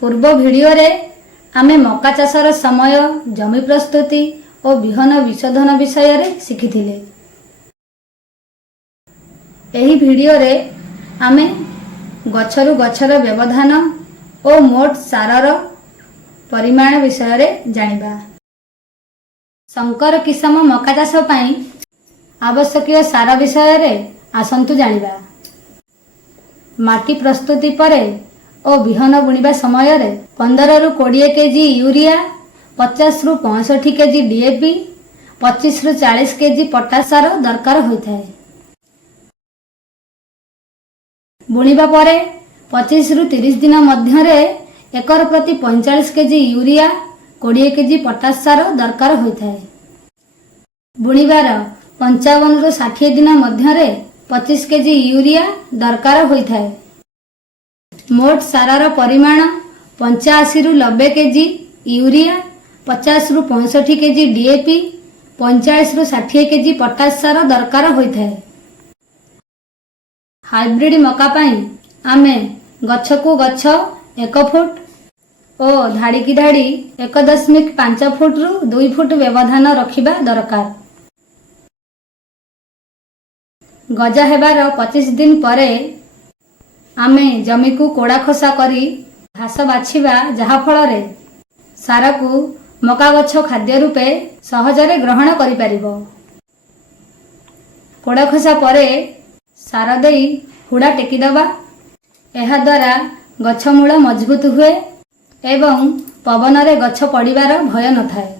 पूर्व भिडियो रे आमे मका चाषर समय जमी प्रस्तुति और बिहन विशोधन विषय रे शिखिथिले। एही भिडियो रे आमे गछरु गछर व्यवधान और मोट सारर परिमाण विषय रे जानिबा। संकर किसम मका चाष पई आवश्यक सार विषय रे आसंतु जानिबा। माटी प्रस्तुति परे और बिहन बुणिबा समय रे 15 रु 20 केजी यूरिया, 50 रु 65 केजी डीएपी, 25 रु 40 केजी पोटास सार दरकार होइथाय। बुणिबा परे 25 रु 30 दिन मध्य रे एकर प्रति 45 केजी यूरिया, 20 केजी पोटास सार दरकार होइथाय। बुणिबार 55 रु 60 दिन मध्य रे 25 केजी यूरिया दरकार होइथाय। मोट सारार परिमाण 85 रु 90 केजी यूरिया, 50 रु 65 केजी डीएपी, 45 रु 60 केजी पोटास सार दरकार होइथाय। हाइब्रिड मका पई आमे गछ को गछ 1 फुट और धाड़ी की धाड़ी 1.5 फुट रु 2 फुट व्यवधान रखिबा दरकार। गजा हेबार 25 दिन परे आमे जमी को कोड़ा खोसा करी घास बाछिबा, जहा फल रे सार को मका गछ खाद्य रूपे सहजरे ग्रहण करि परिबो। कोड़ा खोसा परे सार देई हुड़ा टेकी दबा। एहा द्वारा गछ मूल मजबूत हुए एवं पवन रे गछ पड़िबार भय न थाए।